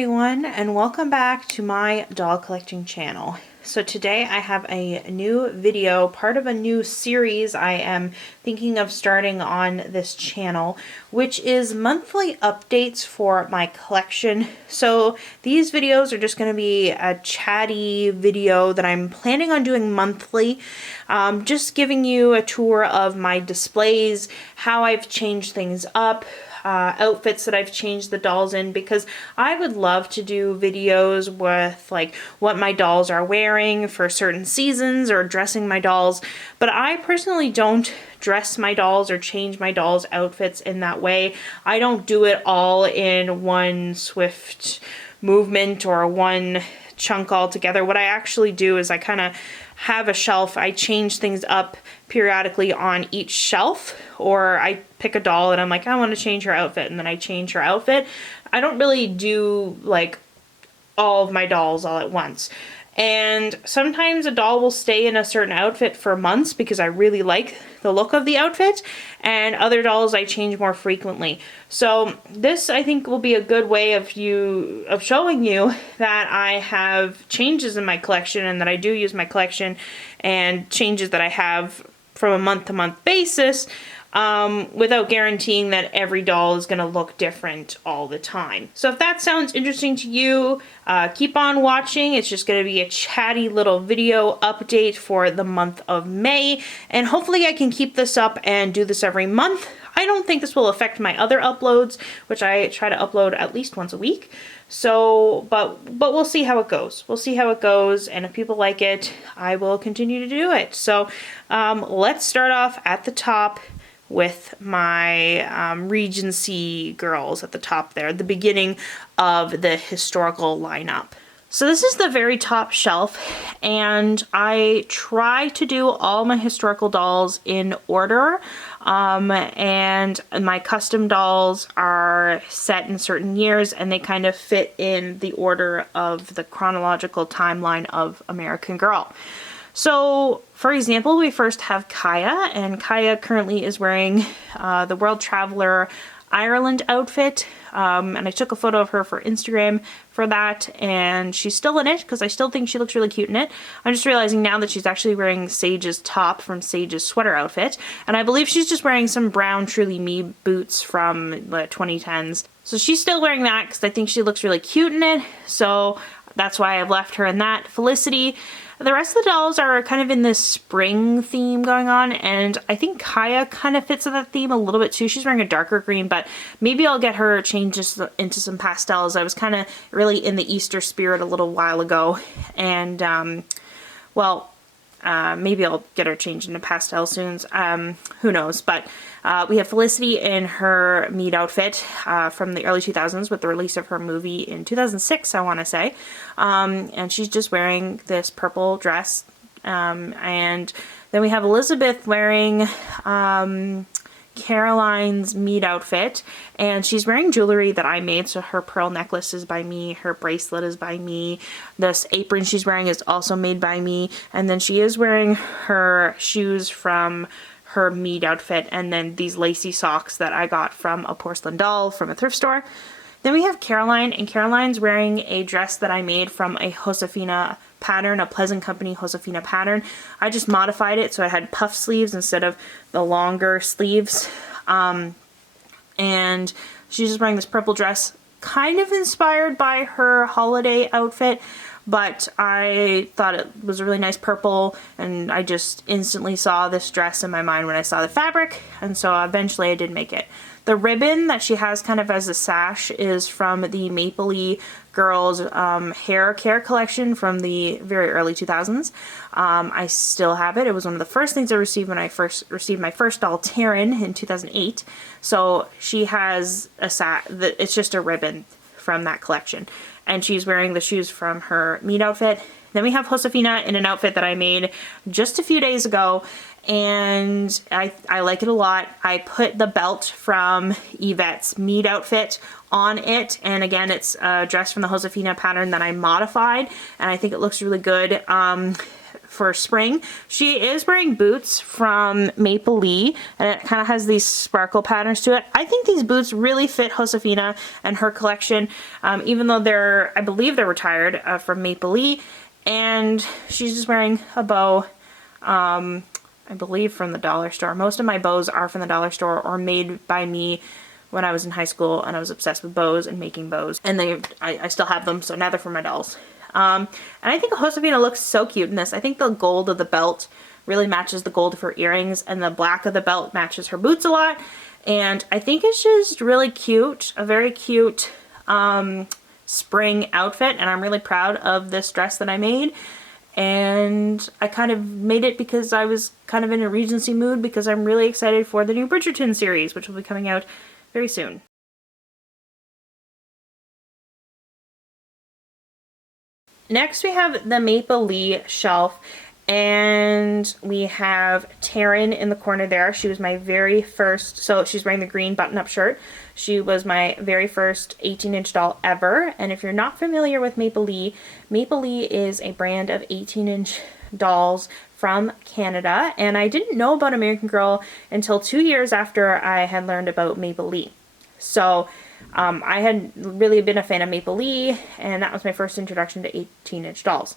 everyone, and welcome back to my doll collecting channel. So today I have a new video, part of a new series I am thinking of starting on this channel, which is monthly updates for my collection. So these videos are just going to be a chatty video that I'm planning on doing monthly, just giving you a tour of my displays, how I've changed things up, outfits that I've changed the dolls in, because I would love to do videos with like what my dolls are wearing for certain seasons or dressing my dolls, but I personally don't dress my dolls or change my dolls outfits in that way. I don't do it all in one swift movement or one chunk all together. What I actually do is I kind of have a shelf. I change things up periodically on each shelf, or I pick a doll and I'm like, I want to change her outfit, and then I change her outfit. I don't really do like all of my dolls all at once. And sometimes a doll will stay in a certain outfit for months because I really like the look of the outfit, and other dolls I change more frequently. So this, I think, will be a good way of showing you that I have changes in my collection and that I do use my collection, and changes that I have from a month-to-month basis, without guaranteeing that every doll is going to look different all the time. So if that sounds interesting to you, keep on watching. It's just going to be a chatty little video update for the month of May, and hopefully I can keep this up and do this every month. I don't think this will affect my other uploads, which I try to upload at least once a week. So, but we'll see how it goes. We'll see how it goes, and if people like it, I will continue to do it. So let's start off at the top with my Regency girls at the top there, the beginning of the historical lineup. So this is the very top shelf, and I try to do all my historical dolls in order, and my custom dolls are set in certain years, and they kind of fit in the order of the chronological timeline of American Girl. So, for example, we first have Kaya, and Kaya currently is wearing the World Traveler Ireland outfit, and I took a photo of her for Instagram for that, and she's still in it because I still think she looks really cute in it. I'm just realizing now that she's actually wearing Sage's top from Sage's sweater outfit, and I believe she's just wearing some brown Truly Me boots from the 2010s. So she's still wearing that because I think she looks really cute in it, so that's why I've left her in that. Felicity. The rest of the dolls are kind of in this spring theme going on, and I think Kaya kind of fits in that theme a little bit too. She's wearing a darker green, but maybe I'll get her changed into some pastels. I was kind of really in the Easter spirit a little while ago, and maybe I'll get her changed into pastel soon. Who knows? But we have Felicity in her meat outfit from the early 2000s with the release of her movie in 2006, I want to say. And she's just wearing this purple dress. And then we have Elizabeth wearing Caroline's meat outfit, and she's wearing jewelry that I made. So her pearl necklace is by me, her bracelet is by me, this apron she's wearing is also made by me, and then she is wearing her shoes from her meat outfit, and then these lacy socks that I got from a porcelain doll from a thrift store. Then we have Caroline, and Caroline's wearing a dress that I made from a Josefina pattern, a Pleasant Company Josefina pattern. I just modified it so it had puff sleeves instead of the longer sleeves. And she's just wearing this purple dress, kind of inspired by her holiday outfit, but I thought it was a really nice purple, and I just instantly saw this dress in my mind when I saw the fabric, and so eventually I did make it. The ribbon that she has kind of as a sash is from the Mapley Girls hair care collection from the very early 2000s. I still have it. It was one of the first things I received when I first received my first doll, Taryn, in 2008. So she has it's just a ribbon from that collection. And she's wearing the shoes from her meat outfit. Then we have Josefina in an outfit that I made just a few days ago, and I like it a lot. I put the belt from Yvette's meat outfit on it, and again, it's a dress from the Josefina pattern that I modified, and I think it looks really good. for spring. She is wearing boots from Maple Lee, and it kind of has these sparkle patterns to it. I think these boots really fit Josefina and her collection, even though I believe they're retired from Maple Lee, and she's just wearing a bow, I believe from the dollar store. Most of my bows are from the dollar store or made by me when I was in high school, and I was obsessed with bows and making bows, and I still have them, so now they're for my dolls. And I think Josefina looks so cute in this. I think the gold of the belt really matches the gold of her earrings, and the black of the belt matches her boots a lot. And I think it's just really cute, a very cute spring outfit, and I'm really proud of this dress that I made. And I kind of made it because I was kind of in a Regency mood, because I'm really excited for the new Bridgerton series, which will be coming out very soon. Next we have the Maple Lee shelf, and we have Taryn in the corner there. She was my very first, so she's wearing the green button-up shirt. She was my very first 18-inch doll ever, and if you're not familiar with Maple Lee is a brand of 18-inch dolls from Canada, and I didn't know about American Girl until 2 years after I had learned about Maple Lee. So I had really been a fan of Maple Lee, and that was my first introduction to 18-inch dolls.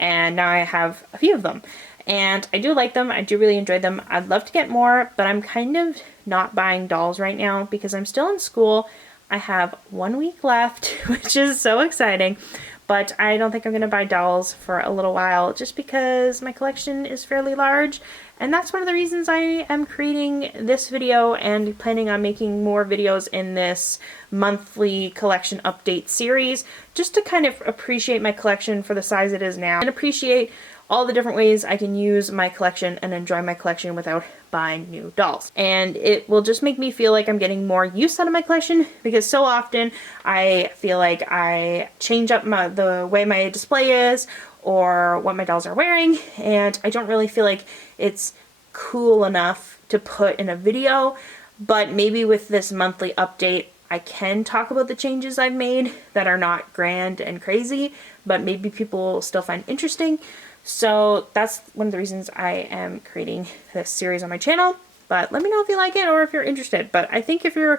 And now I have a few of them. And I do like them. I do really enjoy them. I'd love to get more, but I'm kind of not buying dolls right now because I'm still in school. I have 1 week left, which is so exciting. But I don't think I'm going to buy dolls for a little while just because my collection is fairly large. And that's one of the reasons I am creating this video and planning on making more videos in this monthly collection update series, just to kind of appreciate my collection for the size it is now and appreciate all the different ways I can use my collection and enjoy my collection without buying new dolls. And it will just make me feel like I'm getting more use out of my collection, because so often I feel like I change up the way my display is or what my dolls are wearing, and I don't really feel like it's cool enough to put in a video. But maybe with this monthly update I can talk about the changes I've made that are not grand and crazy, but maybe people will still find interesting. So that's one of the reasons I am creating this series on my channel. But let me know if you like it or if you're interested. But I think if you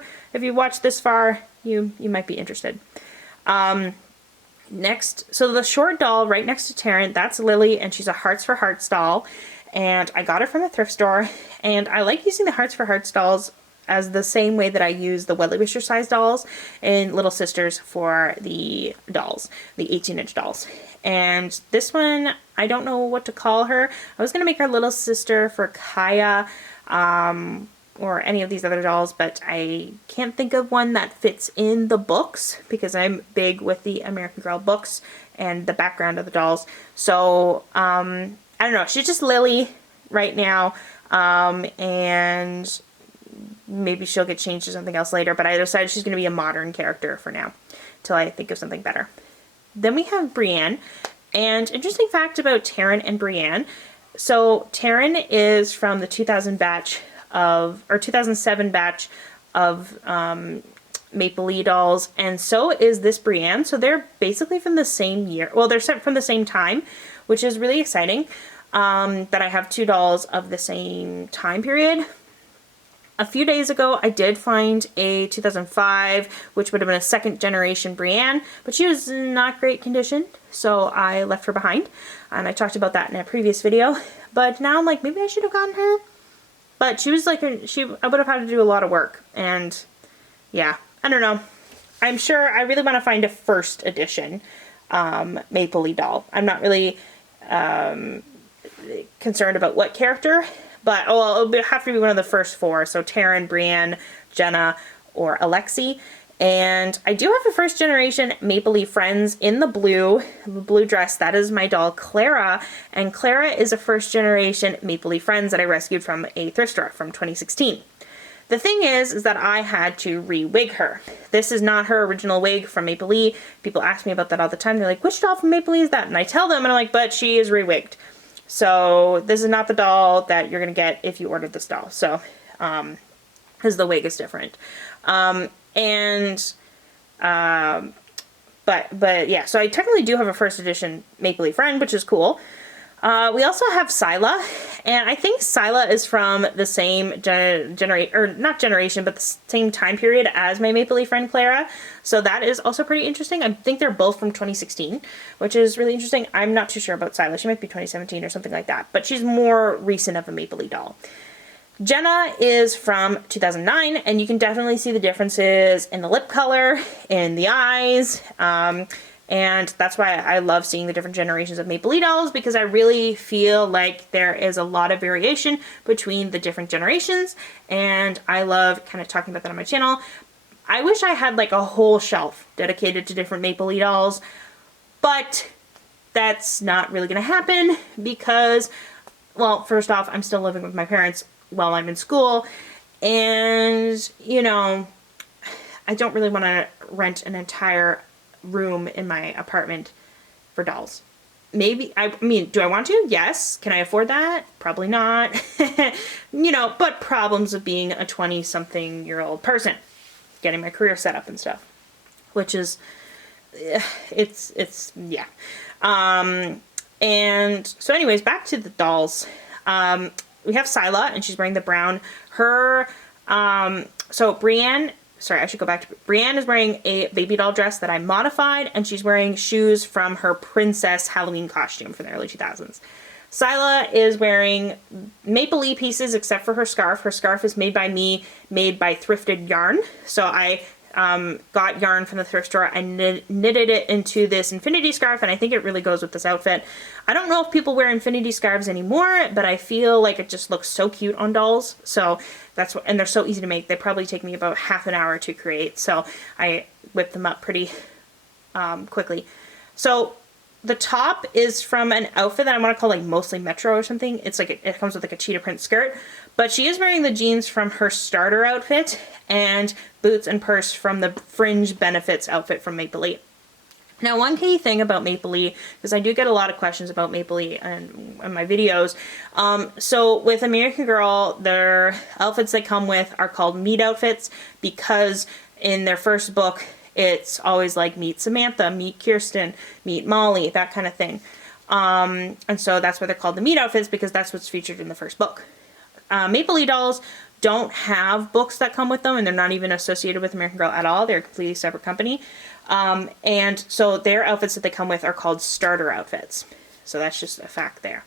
watched this far, you might be interested. Next, so the short doll right next to Taryn, that's Lily, and she's a Hearts for Hearts doll. And I got her from the thrift store, and I like using the Hearts for Hearts dolls as the same way that I use the Welly Wisher size dolls in Little Sisters for the dolls, the 18-inch dolls. And this one, I don't know what to call her. I was going to make her little sister for Kaya, or any of these other dolls, but I can't think of one that fits in the books because I'm big with the American Girl books and the background of the dolls. So, I don't know. She's just Lily right now, and maybe she'll get changed to something else later, but I decided she's going to be a modern character for now till I think of something better. Then we have Brienne, and interesting fact about Taryn and Brienne. So Taryn is from the 2007 batch of Maple Lee dolls, and so is this Brienne. So they're basically from the same year. Well, they're from the same time, which is really exciting, that I have two dolls of the same time period. A few days ago, I did find a 2005, which would have been a second generation Brienne, but she was in not great condition, so I left her behind. And I talked about that in a previous video. But now I'm like, maybe I should have gotten her. But she was like, I would have had to do a lot of work. And yeah, I don't know. I'm sure I really want to find a first edition Maple Lee doll. I'm not really concerned about what character. But, oh, it'll have to be one of the first four. So Taryn, Brienne, Jenna, or Alexi. And I do have a first generation Maple Lee Friends in the blue dress. That is my doll Clara. And Clara is a first generation Maple Lee Friends that I rescued from a thrift store from 2016. The thing is that I had to re-wig her. This is not her original wig from Maple Lee. People ask me about that all the time. They're like, which doll from Maple Lee is that? And I tell them, and I'm like, but she is re-wigged. So this is not the doll that you're going to get if you ordered this doll. So, because the wig is different. But yeah, so I technically do have a first edition Maple Lee Friend, which is cool. We also have Scylla, and I think Scylla is from the same generation, or not generation, but the same time period as my Maple Leaf friend Clara. So that is also pretty interesting. I think they're both from 2016, which is really interesting. I'm not too sure about Scylla. She might be 2017 or something like that, but she's more recent of a Maple Leaf doll. Jenna is from 2009, and you can definitely see the differences in the lip color, in the eyes, and that's why I love seeing the different generations of Maple Leaf dolls, because I really feel like there is a lot of variation between the different generations, and I love kind of talking about that on my channel. I wish I had like a whole shelf dedicated to different Maple Leaf dolls, but that's not really going to happen because, well, first off, I'm still living with my parents while I'm in school, and, you know, I don't really want to rent an entire room in my apartment for dolls. Maybe, I mean, do I want to? Yes. Can I afford that? Probably not. You know, but problems of being a 20-something-year-old person, getting my career set up and stuff, which is, it's yeah. And so anyways, back to the dolls. We have Scylla, and she's wearing the brown. So Brienne, sorry, I should go back to Brienne is wearing a baby doll dress that I modified, and she's wearing shoes from her princess Halloween costume from the early 2000s. Scylla is wearing Maple Leaf pieces except for her scarf. Her scarf is made by me, made by thrifted yarn. So I got yarn from the thrift store. I knitted it into this infinity scarf, and I think it really goes with this outfit. I don't know if people wear infinity scarves anymore, but I feel like it just looks so cute on dolls. So that's what, and they're so easy to make. They probably take me about half an hour to create. So I whip them up pretty quickly. So the top is from an outfit that I want to call like mostly Metro or something. It's like it comes with like a cheetah print skirt, but she is wearing the jeans from her starter outfit and boots and purse from the Fringe Benefits outfit from Maple Leaf. Now, one key thing about Maple Leaf, because I do get a lot of questions about Maple Leaf in my videos. So with American Girl, their outfits they come with are called meet outfits because in their first book, it's always like meet Samantha, meet Kirsten, meet Molly, that kind of thing. And so that's why they're called the meet outfits, because that's what's featured in the first book. Maple Leaf dolls don't have books that come with them, and they're not even associated with American Girl at all. They're a completely separate company. And so their outfits that they come with are called starter outfits. So that's just a fact there.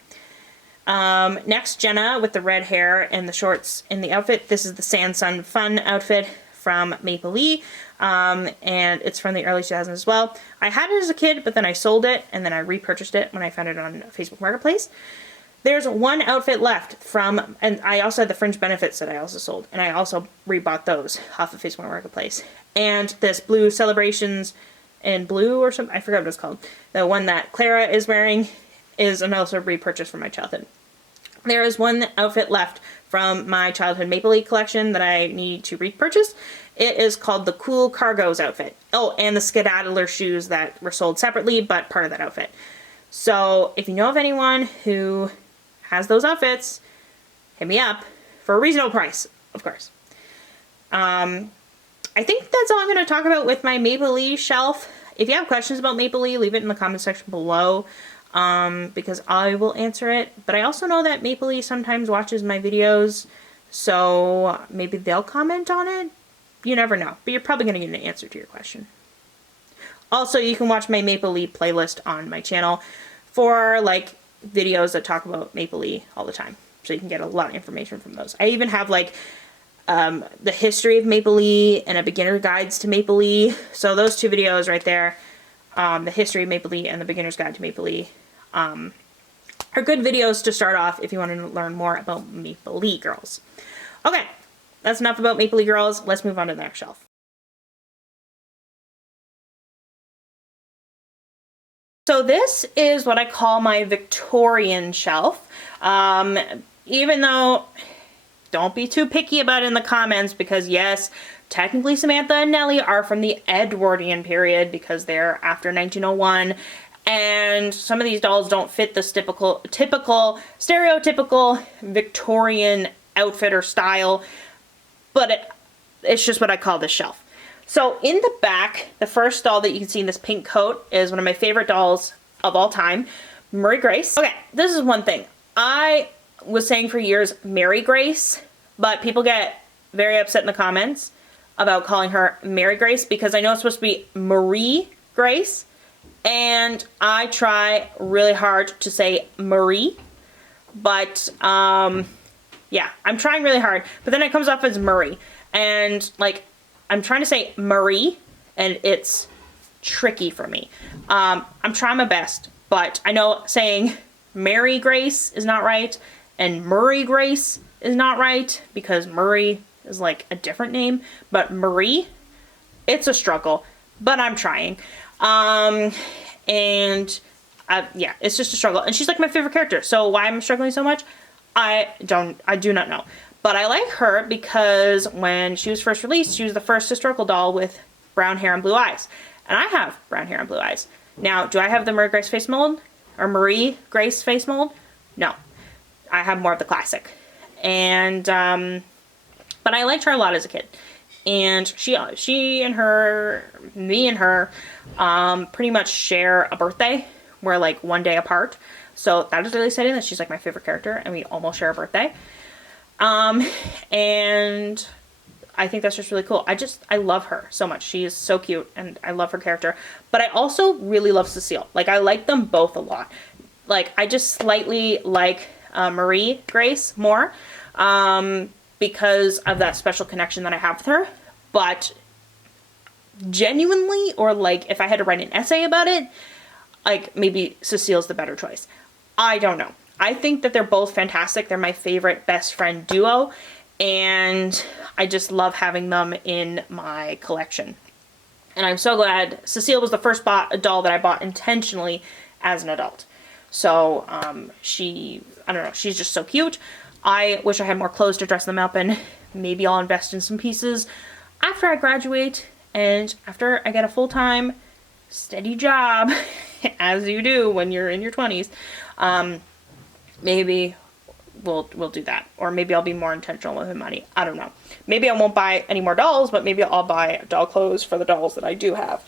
Next, Jenna with the red hair and the shorts in the outfit. This is the Sand Sun Fun outfit from Maple Leaf, and it's from the early 2000s as well. I had it as a kid, but then I sold it, and then I repurchased it when I found it on Facebook Marketplace. There's one outfit left from, and I also had the Fringe Benefits that I also sold, and I also rebought those off of Facebook Marketplace. And this blue Celebrations in blue or something, I forgot what it's called. The one that Clara is wearing is also repurchased from my childhood. There is one outfit left from my childhood Maple Leaf collection that I need to repurchase. It is called the Cool Cargos outfit. Oh, and the Skedaddler shoes that were sold separately, but part of that outfit. So if you know of anyone who has those outfits, hit me up for a reasonable price, of course. I think that's all I'm going to talk about with my Maple Leaf shelf. If you have questions about Maple Leaf, leave it in the comment section below, because I will answer it. But I also know that Maple Leaf sometimes watches my videos, so maybe they'll comment on it. You never know, but you're probably going to get an answer to your question. Also, you can watch my Maple Leaf playlist on my channel for like videos that talk about Maple Leaf all the time. So you can get a lot of information from those. I even have like the history of Maple Leaf and a beginner guides to Maple Leaf. So those two videos right there, the history of Maple Leaf and the beginner's guide to Maple Leaf, are good videos to start off if you want to learn more about Maple Leaf girls. Okay, that's enough about Maple Leaf girls. Let's move on to the next shelf. So this is what I call my Victorian shelf. Even though, don't be too picky about it in the comments, because yes, technically Samantha and Nellie are from the Edwardian period because they're after 1901, and some of these dolls don't fit this typical stereotypical Victorian outfit or style, but it's just what I call this shelf. So in the back, the first doll that you can see in this pink coat is one of my favorite dolls of all time, Mary Grace. Okay, this is one thing. I was saying for years Mary Grace, but people get very upset in the comments about calling her Mary Grace because I know it's supposed to be Marie Grace, and I try really hard to say Marie, but yeah, I'm trying really hard, but then it comes up as Murray, and like I'm trying to say Marie and it's tricky for me. I'm trying my best, but I know saying Mary Grace is not right and Murray Grace is not right because Murray is like a different name, but Marie, it's a struggle, but I'm trying. And yeah, it's just a struggle. And she's like my favorite character. So why I'm struggling so much, I do not know. But I like her because when she was first released, she was the first historical doll with brown hair and blue eyes. And I have brown hair and blue eyes. Now, do I have the Mary Grace face mold? Or Marie Grace face mold? No. I have more of the classic. And, but I liked her a lot as a kid. And she and her, me and her, pretty much share a birthday. We're like one day apart. So that is really exciting that she's like my favorite character and we almost share a birthday. And I think that's just really cool. I love her so much. She is so cute and I love her character. But I also really love Cecile. Like I like them both a lot. Like I just slightly like Marie Grace more because of that special connection that I have with her. But genuinely, or like if I had to write an essay about it, like maybe Cecile's the better choice. I don't know. I think that they're both fantastic. They're my favorite best friend duo. And I just love having them in my collection. And I'm so glad Cecile was the first doll that I bought intentionally as an adult. So I don't know, she's just so cute. I wish I had more clothes to dress them up in. Maybe I'll invest in some pieces after I graduate and after I get a full-time steady job, as you do when you're in your 20s. Maybe we'll do that. Or maybe I'll be more intentional with my money. I don't know. Maybe I won't buy any more dolls, but maybe I'll buy doll clothes for the dolls that I do have.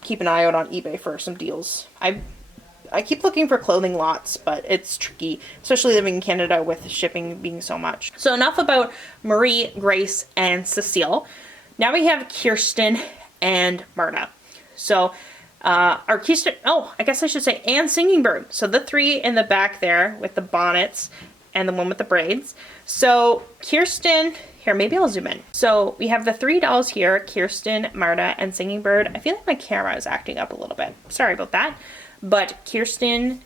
Keep an eye out on eBay for some deals. I keep looking for clothing lots, but it's tricky, especially living in Canada with shipping being so much. So enough about Marie, Grace, and Cecile. Now we have Kirsten and Marta. So our Kirsten, oh, I guess I should say, and Singing Bird. So the three in the back there with the bonnets and the one with the braids. So Kirsten, here, maybe I'll zoom in. So we have the three dolls here, Kirsten, Marta, and Singing Bird. I feel like my camera is acting up a little bit. Sorry about that. But Kirsten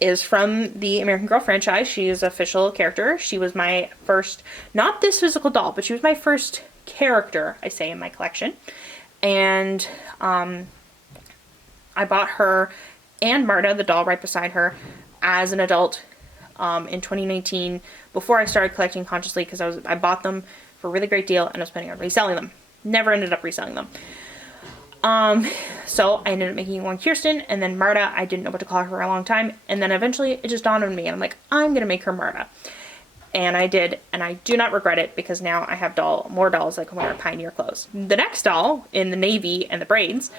is from the American Girl franchise. She is an official character. She was my first, not this physical doll, but she was my first character, I say, in my collection. And I bought her and Marta, the doll right beside her, as an adult in 2019 before I started collecting consciously, because I bought them for a really great deal and I was planning on reselling them. Never ended up reselling them. So I ended up making one Kirsten, and then Marta, I didn't know what to call her for a long time, and then eventually it just dawned on me, and I'm like, I'm gonna make her Marta. And I did, and I do not regret it, because now I have more dolls that can wear Pioneer clothes. The next doll, in the navy and the braids,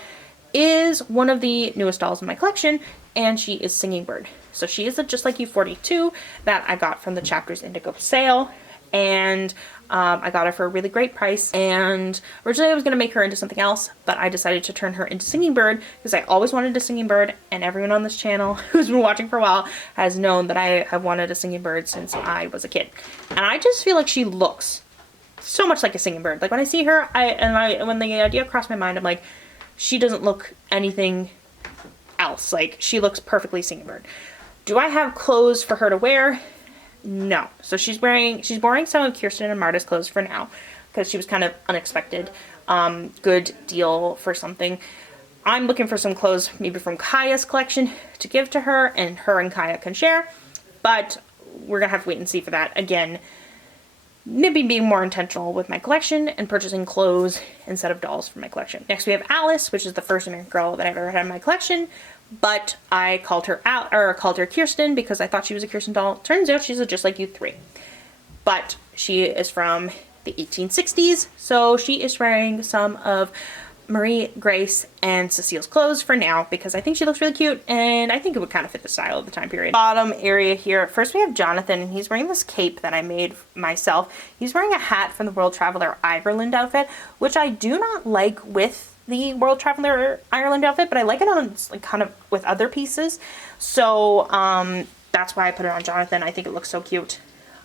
is one of the newest dolls in my collection, and she is Singing Bird. So she is a Just Like You 42 that I got from the Chapters Indigo sale, and I got her for a really great price. And originally I was going to make her into something else, but I decided to turn her into Singing Bird because I always wanted a Singing Bird, and everyone on this channel who's been watching for a while has known that I have wanted a Singing Bird since I was a kid. And I just feel like she looks so much like a Singing Bird. Like when I see her, when the idea crossed my mind, I'm like, she doesn't look anything else. Like she looks perfectly Singing Bird. Do I have clothes for her to wear? No. So she's borrowing some of Kirsten and Marta's clothes for now because she was kind of unexpected. Good deal for something. I'm looking for some clothes maybe from Kaya's collection to give to her, and her and Kaya can share, but we're gonna have to wait and see for that. Again, maybe being more intentional with my collection and purchasing clothes instead of dolls for my collection. Next we have Alice, which is the first American Girl that I've ever had in my collection. But I called her Kirsten because I thought she was a Kirsten doll. Turns out she's a Just Like You 3. But she is from the 1860s, so she is wearing some of Marie, Grace, and Cecile's clothes for now because I think she looks really cute and I think it would kind of fit the style of the time period. Bottom area here. First we have Jonathan, and he's wearing this cape that I made myself. He's wearing a hat from the World Traveler Ireland outfit, which I do not like with the World Traveler Ireland outfit, but I like it on like kind of with other pieces. So that's why I put it on Jonathan. I think it looks so cute.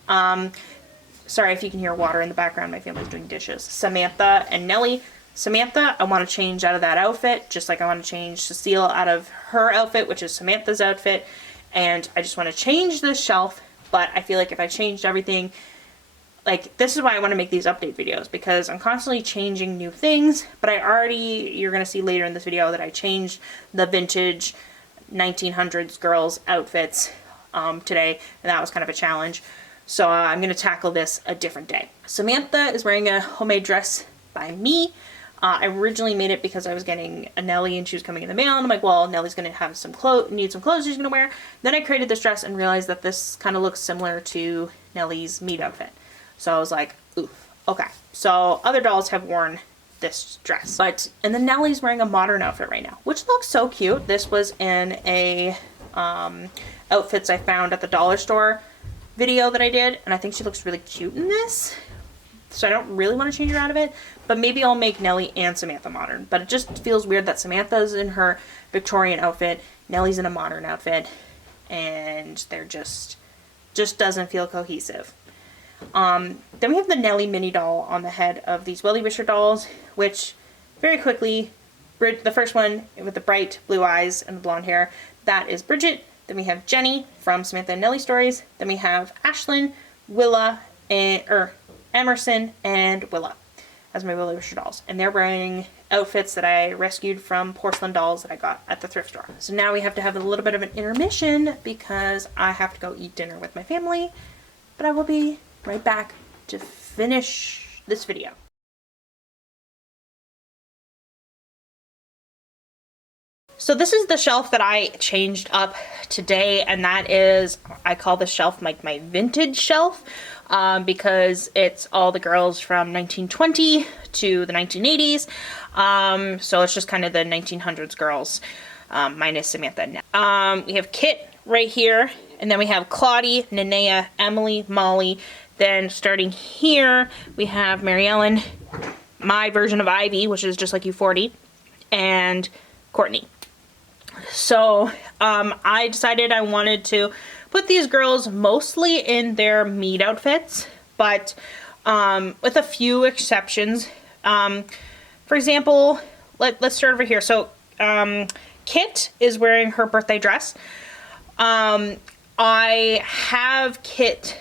Sorry if you can hear water in the background. My family's doing dishes. Samantha and Nellie. Samantha, I want to change out of that outfit, just like I want to change Cecile out of her outfit, which is Samantha's outfit. And I just want to change this shelf, but I feel like if I changed everything, like, this is why I want to make these update videos, because I'm constantly changing new things, but you're going to see later in this video that I changed the vintage 1900s girls outfits today, and that was kind of a challenge. So I'm going to tackle this a different day. Samantha is wearing a homemade dress by me. I originally made it because I was getting a Nellie and she was coming in the mail, and I'm like, well, Nellie's going to have need some clothes she's going to wear. Then I created this dress and realized that this kind of looks similar to Nellie's meet outfit. So I was like, oof, okay. So other dolls have worn this dress, and then Nellie's wearing a modern outfit right now, which looks so cute. This was in a outfits I found at the dollar store video that I did, and I think she looks really cute in this. So I don't really want to change her out of it, but maybe I'll make Nellie and Samantha modern. But it just feels weird that Samantha's in her Victorian outfit, Nellie's in a modern outfit, and they're just doesn't feel cohesive. Then we have the Nellie mini doll on the head of these Willy Wisher dolls, which very quickly, the first one with the bright blue eyes and the blonde hair, that is Bridget. Then we have Jenny from Samantha and Nellie Stories. Then we have Ashlyn, Willa, Emerson, and Willa as my Willy Wisher dolls. And they're wearing outfits that I rescued from porcelain dolls that I got at the thrift store. So now we have to have a little bit of an intermission because I have to go eat dinner with my family. But I will be right back to finish this video. So this is the shelf that I changed up today, and that is, I call this shelf like my vintage shelf, because it's all the girls from 1920 to the 1980s. So it's just kind of the 1900s girls, minus Samantha and Nell. We have Kit right here, and then we have Claude, Nenea, Emily, Molly. Then starting here, we have Mary Ellen, my version of Ivy, which is just like U40, and Courtney. So I decided I wanted to put these girls mostly in their meet outfits, but with a few exceptions. For example, let's start over here. So Kit is wearing her birthday dress. I have Kit's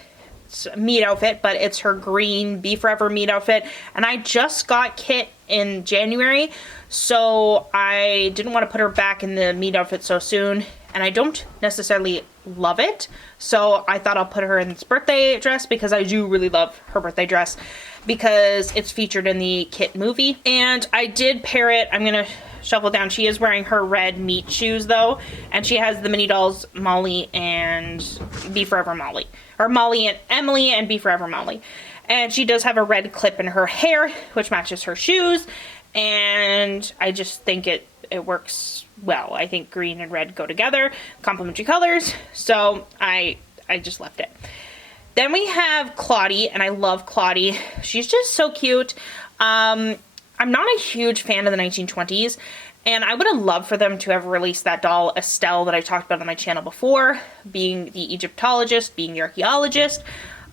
meet outfit, but it's her green Be Forever meet outfit, and I just got Kit in January, so I didn't want to put her back in the meet outfit so soon, and I don't necessarily love it, so I thought I'll put her in this birthday dress because I do really love her birthday dress because it's featured in the Kit movie. And I did pair it, I'm gonna shuffle down, she is wearing her red meat shoes though, and she has the mini dolls Molly and Be Forever Molly, or Molly and Emily and Be Forever Molly. And she does have a red clip in her hair, which matches her shoes, and I just think it works well. I think green and red go together, complementary colors, so I just left it. Then we have Claude, and I love Claude. She's just so cute. I'm not a huge fan of the 1920s, and I would have loved for them to have released that doll, Estelle, that I talked about on my channel before, being the Egyptologist, being the archaeologist.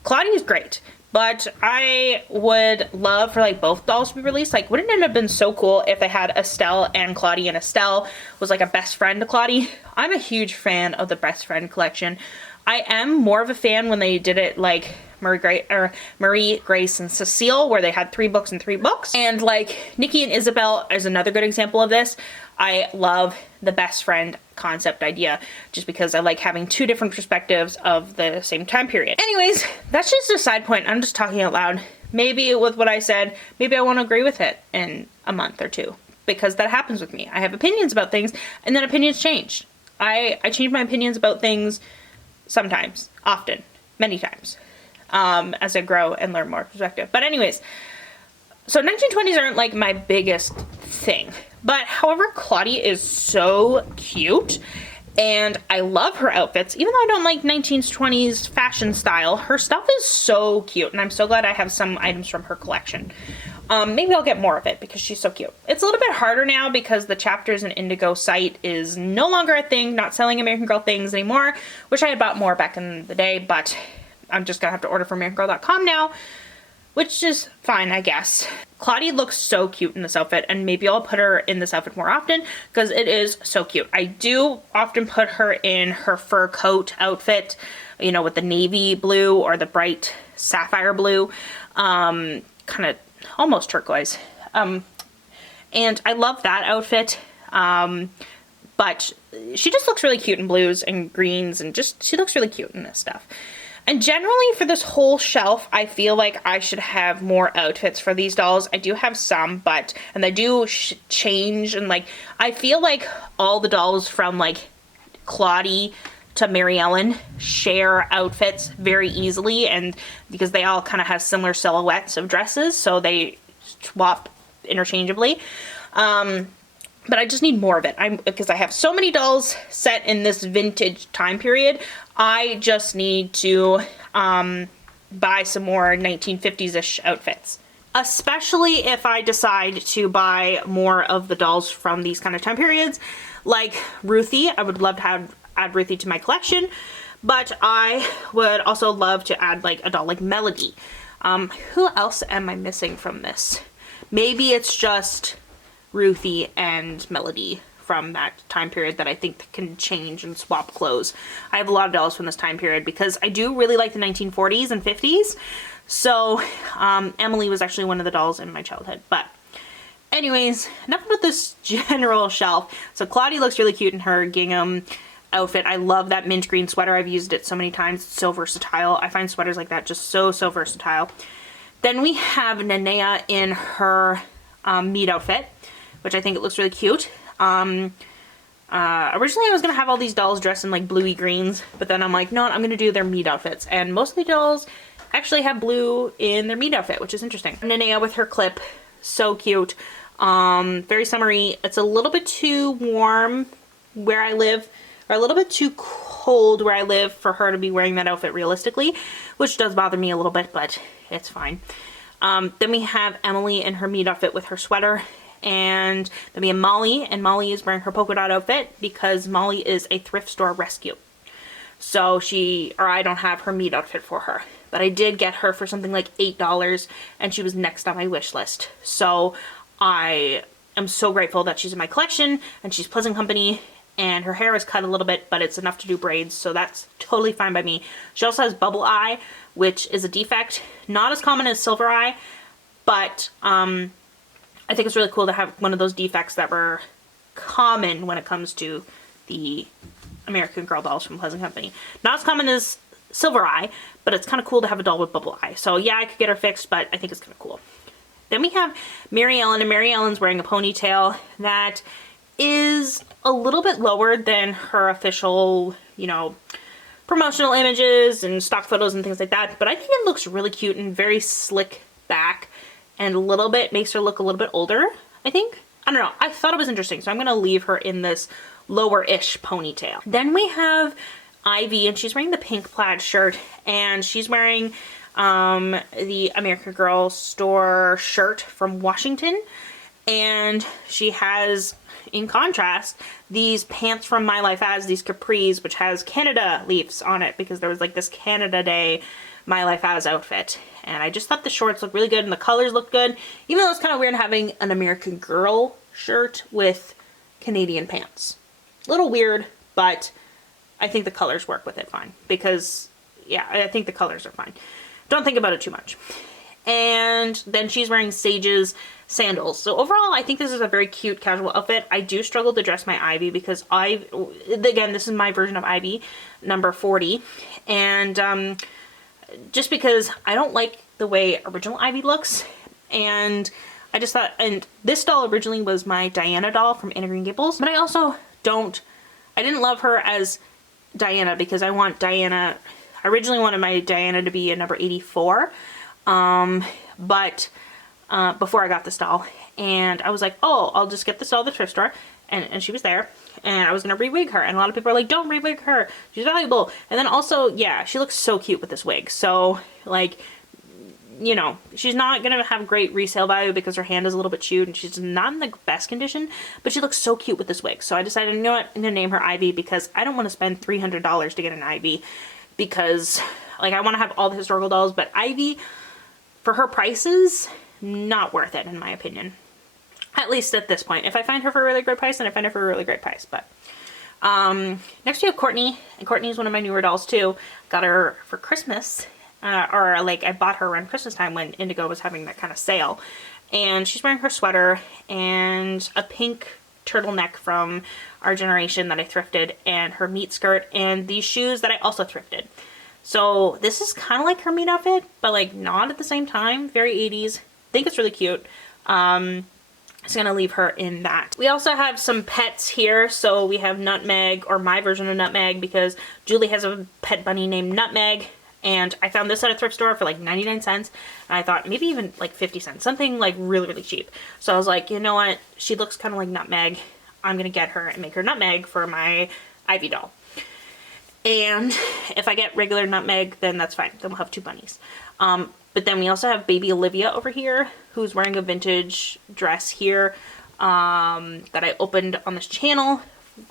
Claude is great, but I would love for like both dolls to be released. Like, wouldn't it have been so cool if they had Estelle and Claude, and Estelle was like a best friend to Claude? I'm a huge fan of the best friend collection. I am more of a fan when they did it like Marie, Grace, and Cecile, where they had 3 books and 3 books. And like Nikki and Isabel is another good example of this. I love the best friend concept idea just because I like having 2 different perspectives of the same time period. Anyways, that's just a side point. I'm just talking out loud. Maybe with what I said, maybe I won't agree with it in a month or 2, because that happens with me. I have opinions about things, and then opinions change. I change my opinions about things sometimes, often, many times, as I grow and learn more perspective. But anyways, so 1920s aren't like my biggest thing. But however, Claudia is so cute. And I love her outfits. Even though I don't like 1920s fashion style, her stuff is so cute. And I'm so glad I have some items from her collection. Maybe I'll get more of it because she's so cute. It's a little bit harder now because the Chapters and Indigo site is no longer a thing, not selling American Girl things anymore. Wish I had bought more back in the day, but I'm just gonna have to order from AmericanGirl.com now, which is fine, I guess. Claudia looks so cute in this outfit, and maybe I'll put her in this outfit more often because it is so cute. I do often put her in her fur coat outfit, you know, with the navy blue or the bright sapphire blue, kind of almost turquoise. And I love that outfit, but she just looks really cute in blues and greens, and just, she looks really cute in this stuff. And generally for this whole shelf, I feel like I should have more outfits for these dolls. I do have some, but, and they do change, and like, I feel like all the dolls from like Claudie to Mary Ellen share outfits very easily, and because they all kind of have similar silhouettes of dresses, so they swap interchangeably. But I just need more of it. Because I have so many dolls set in this vintage time period, I just need to buy some more 1950s-ish outfits. Especially if I decide to buy more of the dolls from these kind of time periods. Like Ruthie, I would love to add Ruthie to my collection, but I would also love to add like a doll like Melody. Who else am I missing from this? Maybe it's just Ruthie and Melody from that time period that I think can change and swap clothes. I have a lot of dolls from this time period because I do really like the 1940s and 50s. So Emily was actually one of the dolls in my childhood. But anyways, enough about this general shelf. So Claudia looks really cute in her gingham outfit. I love that mint green sweater. I've used it so many times. It's so versatile. I find sweaters like that just so versatile. Then we have Nanea in her meat outfit, which I think it looks really cute. Originally I was going to have all these dolls dressed in like bluey greens, but then I'm like, no, I'm going to do their meat outfits. And most of the dolls actually have blue in their meat outfit, which is interesting. Nanea with her clip, so cute. Very summery. It's a little bit too warm where I live, or a little bit too cold where I live for her to be wearing that outfit realistically, which does bother me a little bit, but it's fine. Then we have Emily in her meat outfit with her sweater. And then we have Molly, and Molly is wearing her polka dot outfit because Molly is a thrift store rescue. So I don't have her meat outfit for her, but I did get her for something like $8, and she was next on my wish list. So I am so grateful that she's in my collection, and she's pleasant company, and her hair is cut a little bit, but it's enough to do braids, so that's totally fine by me. She also has bubble eye, which is a defect, not as common as silver eye, but I think it's really cool to have one of those defects that were common when it comes to the American Girl dolls from Pleasant Company. Not as common as silver eye, but it's kind of cool to have a doll with bubble eye. So yeah, I could get her fixed, but I think it's kind of cool. Then we have Mary Ellen, and Mary Ellen's wearing a ponytail that is a little bit lower than her official, you know, promotional images and stock photos and things like that, but I think it looks really cute and very slick back. And a little bit makes her look a little bit older, I think. I don't know. I thought it was interesting, so I'm going to leave her in this lower-ish ponytail. Then we have Ivy, and she's wearing the pink plaid shirt, and she's wearing the American Girl store shirt from Washington. And she has, in contrast, these pants from My Life As, these capris, which has Canada leaves on it because there was like this Canada Day My Life As outfit. And I just thought the shorts looked really good and the colors looked good. Even though it's kind of weird having an American Girl shirt with Canadian pants. A little weird, but I think the colors work with it fine. Because, yeah, I think the colors are fine. Don't think about it too much. And then she's wearing Sage's sandals. So overall, I think this is a very cute casual outfit. I do struggle to dress my Ivy because again, this is my version of Ivy, number 40. And just because I don't like the way original Ivy looks, and I just thought, and this doll originally was my Diana doll from Anne of Green Gables, but I also I didn't love her as Diana because I originally wanted my Diana to be a number 84, but before I got this doll. And I was like, oh, I'll just get this doll at the thrift store. And she was there. And I was going to re-wig her. And a lot of people are like, don't re-wig her. She's valuable. And then also, yeah, she looks so cute with this wig. So, like, you know, she's not going to have great resale value because her hand is a little bit chewed and she's not in the best condition, but she looks so cute with this wig. So I decided, you know what, I'm going to name her Ivy because I don't want to spend $300 to get an Ivy because, like, I want to have all the historical dolls, but Ivy, for her prices, not worth it in my opinion. At least at this point. If I find her for a really great price, then I find her for a really great price. But next we have Courtney, and Courtney is one of my newer dolls too. Got her for Christmas. Or like I bought her around Christmas time when Indigo was having that kind of sale. And she's wearing her sweater and a pink turtleneck from our generation that I thrifted, and her meat skirt and these shoes that I also thrifted. So this is kind of like her meat outfit, but like not at the same time. Very 80s. I think it's really cute. Just gonna leave her in that. We also have some pets here. So we have Nutmeg, or my version of Nutmeg, because Julie has a pet bunny named Nutmeg. And I found this at a thrift store for like 99 cents. And I thought maybe even like 50 cents. Something like really, really cheap. So I was like, you know what? She looks kind of like Nutmeg. I'm going to get her and make her Nutmeg for my Ivy doll. And if I get regular Nutmeg, then that's fine. Then we'll have two bunnies. But then we also have baby Olivia over here, who's wearing a vintage dress here that I opened on this channel.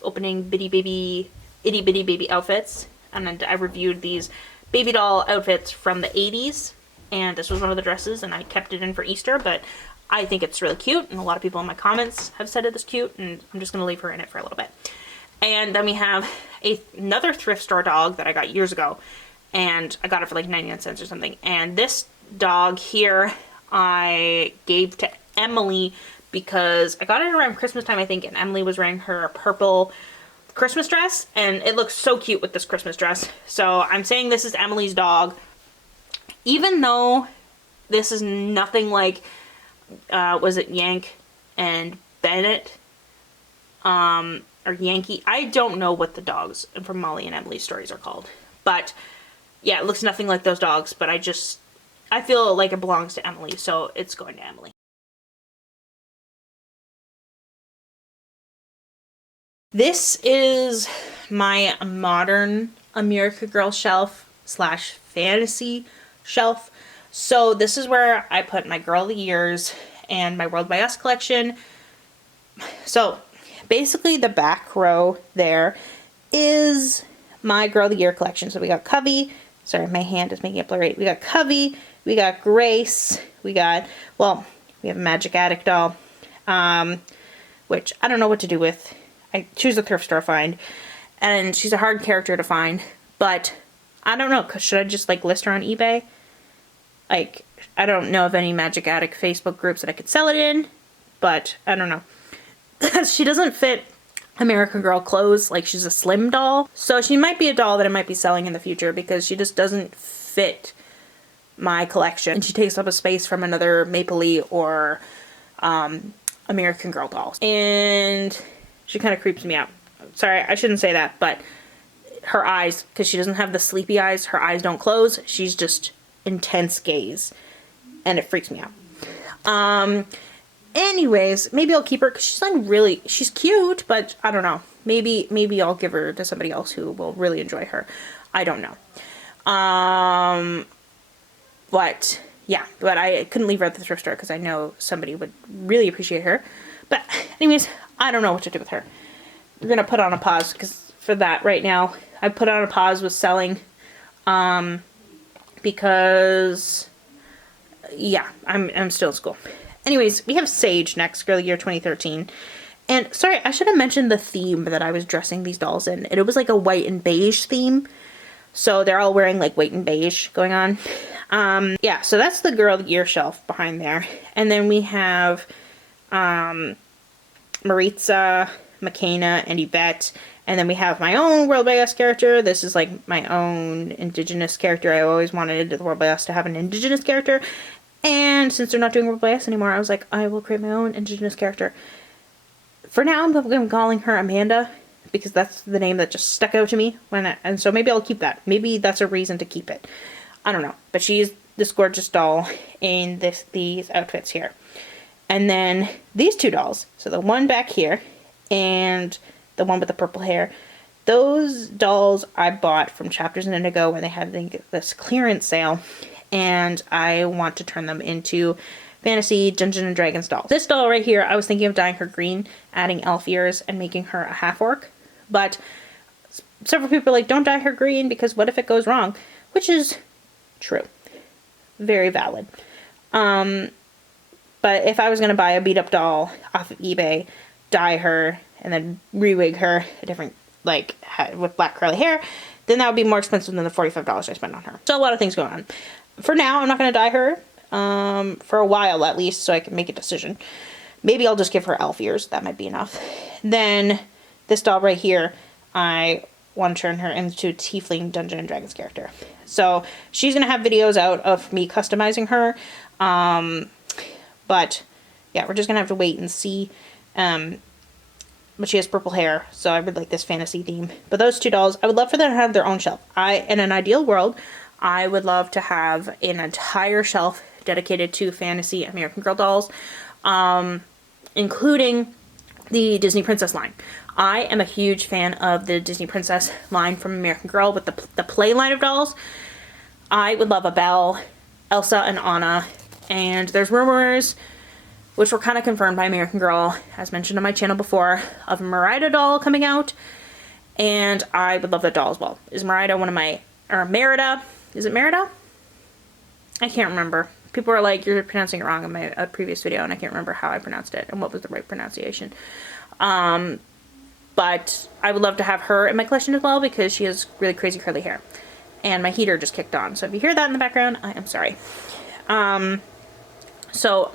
Opening itty bitty baby outfits. And then I reviewed these baby doll outfits from the 80s, and this was one of the dresses, and I kept it in for Easter, but I think it's really cute, and a lot of people in my comments have said it is cute, and I'm just going to leave her in it for a little bit. And then we have another thrift store dog that I got years ago, and I got it for like 99 cents or something, and this dog here I gave to Emily because I got it around Christmas time, I think, and Emily was wearing her purple Christmas dress, and it looks so cute with this Christmas dress. So I'm saying this is Emily's dog, even though this is nothing like was it Yank and Bennett or Yankee? I don't know what the dogs from Molly and Emily's stories are called, but yeah, it looks nothing like those dogs, but I feel like it belongs to Emily, so it's going to Emily. This is my modern America Girl shelf / fantasy shelf. So this is where I put my Girl of the Years and my World by Us collection. So basically the back row there is my Girl of the Year collection. So we got Covey. Sorry, my hand is making it blurry. We got Covey. We got Grace. We got, well, we have a Magic Attic doll, which I don't know what to do with. I choose a thrift store find, and she's a hard character to find, but I don't know, should I just like list her on eBay? Like, I don't know of any Magic Attic Facebook groups that I could sell it in, but I don't know. She doesn't fit American Girl clothes, like she's a slim doll, so she might be a doll that I might be selling in the future because she just doesn't fit my collection, and she takes up a space from another Mapley or American Girl dolls, and she kind of creeps me out. Sorry, I shouldn't say that, but her eyes, because she doesn't have the sleepy eyes, her eyes don't close. She's just intense gaze, and it freaks me out. Anyways, maybe I'll keep her because she's like really, she's cute, but I don't know. Maybe I'll give her to somebody else who will really enjoy her. I don't know. But yeah, but I couldn't leave her at the thrift store because I know somebody would really appreciate her. But anyways, I don't know what to do with her. We're going to put on a pause because for that right now. I put on a pause with selling because yeah, I'm still in school. Anyways, we have Sage next, Girl of the Year 2013. And sorry, I should have mentioned the theme that I was dressing these dolls in. It was like a white and beige theme. So they're all wearing like white and beige going on. Yeah, so that's the Girl of the Year shelf behind there. And then we have Maritza, McKenna, and Yvette. And then we have my own World by Us character. This is like my own Indigenous character. I always wanted the World by Us to have an Indigenous character. And since they're not doing World by Us anymore, I was like, I will create my own Indigenous character. For now, I'm calling her Amanda because that's the name that just stuck out to me. And so maybe I'll keep that. Maybe that's a reason to keep it. I don't know. But she's this gorgeous doll in these outfits here. And then these two dolls, so the one back here and the one with the purple hair, those dolls I bought from Chapters in Indigo when they had this clearance sale, and I want to turn them into fantasy Dungeons and Dragons dolls. This doll right here, I was thinking of dyeing her green, adding elf ears, and making her a half-orc, but several people are like, don't dye her green because what if it goes wrong? Which is true. Very valid. But if I was going to buy a beat-up doll off of eBay, dye her, and then re-wig her a different, like, with black curly hair, then that would be more expensive than the $45 I spent on her. So a lot of things going on. For now, I'm not going to dye her, for a while at least, so I can make a decision. Maybe I'll just give her elf ears. That might be enough. Then this doll right here, I want to turn her into a tiefling Dungeons and Dragons character. So she's going to have videos out of me customizing her. But yeah, we're just going to have to wait and see. But she has purple hair, so I really like this fantasy theme. But those two dolls, I would love for them to have their own shelf. In an ideal world, I would love to have an entire shelf dedicated to fantasy American Girl dolls, including the Disney Princess line. I am a huge fan of the Disney Princess line from American Girl with the play line of dolls. I would love a Belle, Elsa, and Anna. And there's rumors, which were kind of confirmed by American Girl, as mentioned on my channel before, of a Merida doll coming out. And I would love that doll as well. Is Merida one of my, or Merida? Is it Merida? I can't remember. People are like, you're pronouncing it wrong in my previous video, and I can't remember how I pronounced it and what was the right pronunciation. But I would love to have her in my collection as well because she has really crazy curly hair. And my heater just kicked on. So if you hear that in the background, I am sorry. So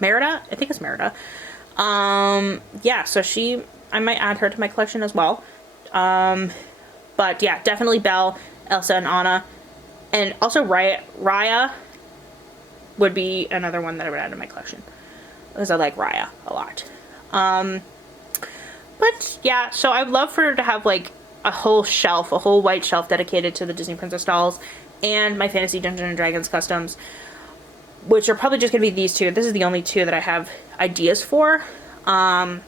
Merida, I think it's Merida. Yeah, so I might add her to my collection as well. But yeah, definitely Belle, Elsa, and Anna. And also Raya would be another one that I would add to my collection. Because I like Raya a lot. But yeah, so I would love for her to have like a whole shelf, a whole white shelf dedicated to the Disney Princess dolls and my Fantasy Dungeons and Dragons customs, which are probably just going to be these two. This is the only two that I have ideas for. So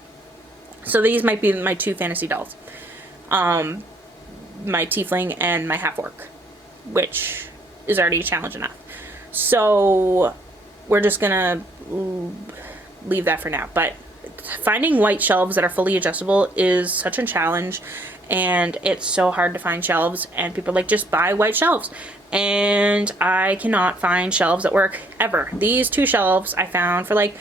these might be my two fantasy dolls. My tiefling and my half-orc, which is already a challenge enough. So we're just going to leave that for now. But finding white shelves that are fully adjustable is such a challenge, and it's so hard to find shelves, and people are like, just buy white shelves. And I cannot find shelves that work ever. These two shelves I found for like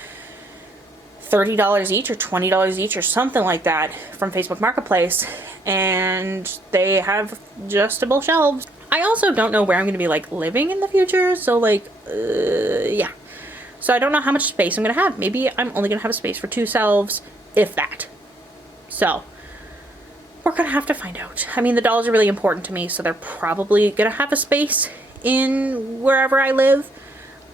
$30 each or $20 each or something like that from Facebook Marketplace, and they have adjustable shelves. I also don't know where I'm going to be like living in the future, so like yeah, so I don't know how much space I'm going to have. Maybe I'm only going to have a space for two shelves, if that. So we're going to have to find out. I mean, the dolls are really important to me, so they're probably going to have a space in wherever I live.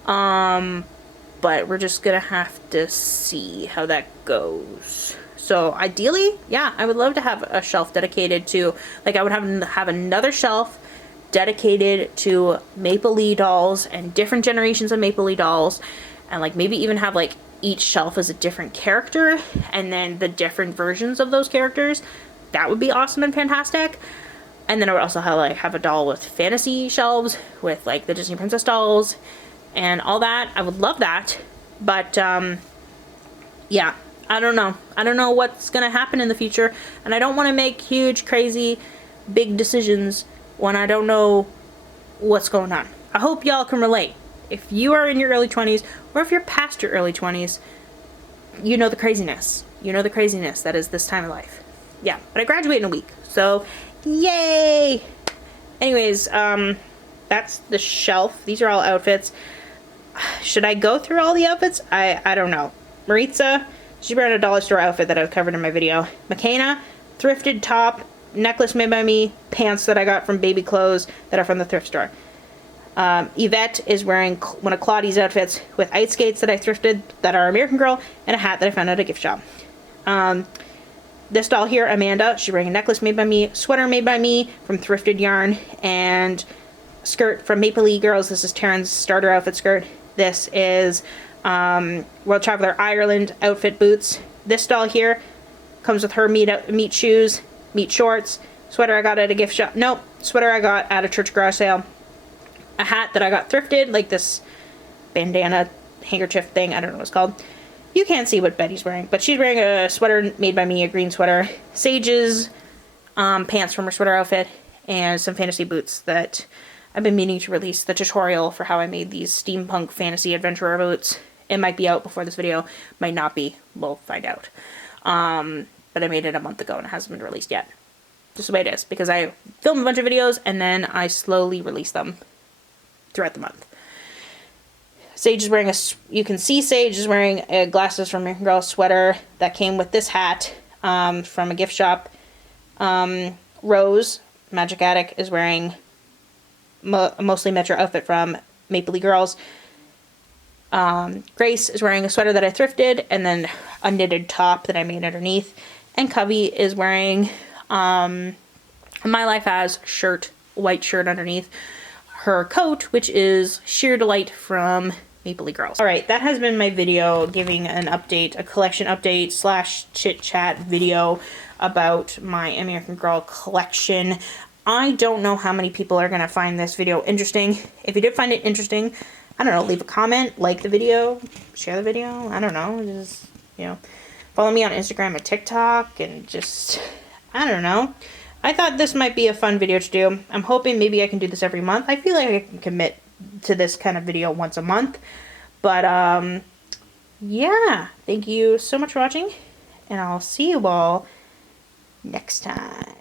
But we're just going to have to see how that goes. So ideally, yeah, I would love to have a shelf dedicated to, like, I would have another shelf dedicated to Maple Leaf dolls and different generations of Maple Leaf dolls. And like maybe even have like each shelf as a different character and then the different versions of those characters. That would be awesome and fantastic. And then I would also have a doll with fantasy shelves with like the Disney Princess dolls and all that. I would love that. But yeah, I don't know. I don't know what's going to happen in the future. And I don't want to make huge, crazy, big decisions when I don't know what's going on. I hope y'all can relate. If you are in your early 20s or if you're past your early 20s, you know the craziness. You know the craziness that is this time of life. Yeah, but I graduate in a week, so yay! Anyways, that's the shelf. These are all outfits. Should I go through all the outfits? I don't know. Maritza, she's wearing a dollar store outfit that I've covered in my video. McKenna, thrifted top, necklace made by me, pants that I got from Baby Clothes that are from the thrift store. Yvette is wearing one of Claude's outfits with ice skates that I thrifted that are American Girl and a hat that I found at a gift shop. This doll here, Amanda, she's wearing a necklace made by me, sweater made by me from thrifted yarn, and skirt from Maple Leaf Girls. This is Taryn's starter outfit skirt. This is World Traveler Ireland outfit boots. This doll here comes with her meat shoes, meat shorts, sweater I got at a gift shop. Nope, sweater I got at a church garage sale. A hat that I got thrifted, like this bandana handkerchief thing. I don't know what it's called. You can't see what Betty's wearing, but she's wearing a sweater made by me, a green sweater. Sage's pants from her sweater outfit, and some fantasy boots that I've been meaning to release the tutorial for how I made these steampunk fantasy adventurer boots. It might be out before this video, might not be. We'll find out. But I made it a month ago and it hasn't been released yet. Just the way it is, because I film a bunch of videos and then I slowly release them throughout the month. Sage is wearing you can see Sage is wearing a glasses from American Girl sweater that came with this hat from a gift shop. Rose, Magic Attic, is wearing a mostly Metro outfit from Maple Leaf Girls. Grace is wearing a sweater that I thrifted and then a knitted top that I made underneath. And Covey is wearing My Life Has shirt, white shirt underneath her coat, which is Sheer Delight from Maple Leaf Girls. Alright, that has been my video giving an update, a collection update / chit chat video about my American Girl collection. I don't know how many people are going to find this video interesting. If you did find it interesting, I don't know, leave a comment, like the video, share the video, I don't know, just, you know, follow me on Instagram and TikTok, and just, I don't know. I thought this might be a fun video to do. I'm hoping maybe I can do this every month. I feel like I can commit to this kind of video once a month. But, yeah. Thank you so much for watching. And I'll see you all next time.